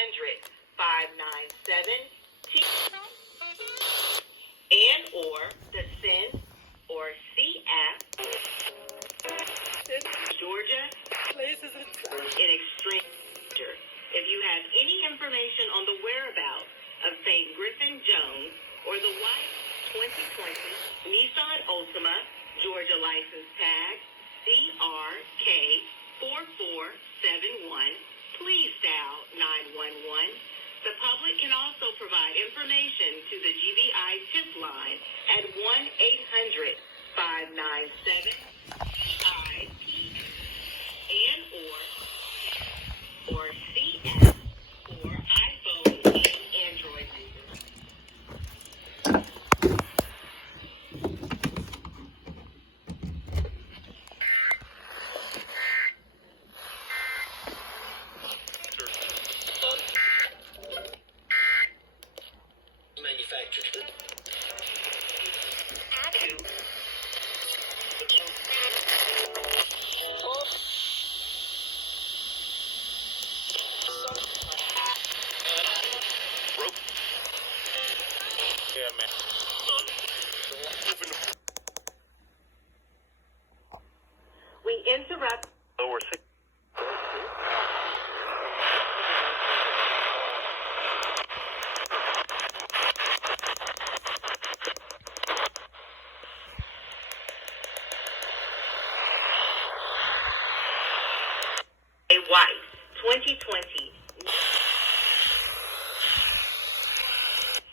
1-800-597-T and or the SIN or CAEs, Georgia, in extreme danger. If you have any information on the whereabouts of St. Griffin Jones or the white 2020 Nissan Altima, Georgia license tag CRK4471, please dial 911. The public can also provide information to the GBI tip line at 1-800-597-IP and or CS for iPhone and Android users. Manufactured. Yeah, man. We interrupt. Lower six. A white 2020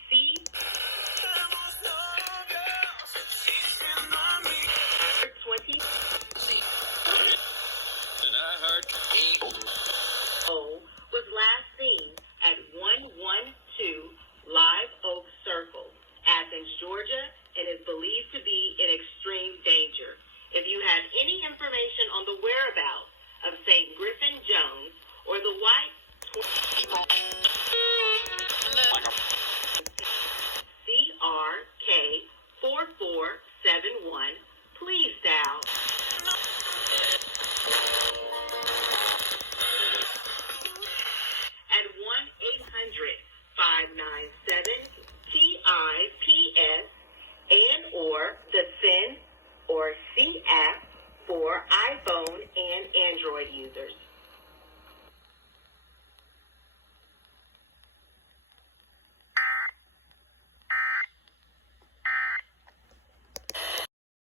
C 20 And I heard O was last seen at 112 Live Oak Circle, Athens, Georgia, and is believed to be in extreme danger. If you have any information on the whereabouts of St. Griffin Jones or the white CRK4471, please dial at 1-800-597-TIPS and or the SIN or CAEs for iPhone and Android users.